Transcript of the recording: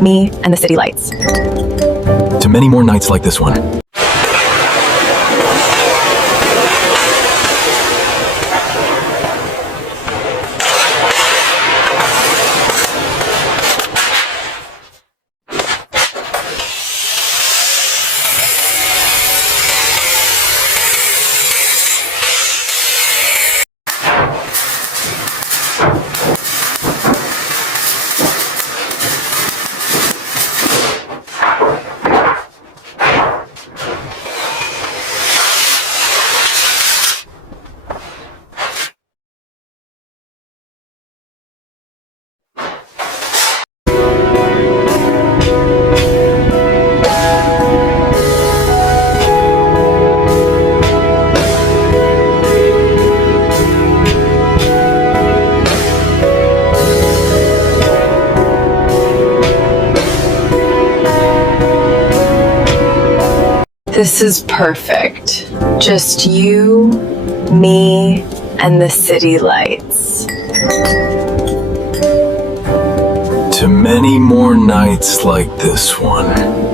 me, and the city lights. To many more nights like this one. This is perfect. Just you, me, and the city lights. To many more nights like this one.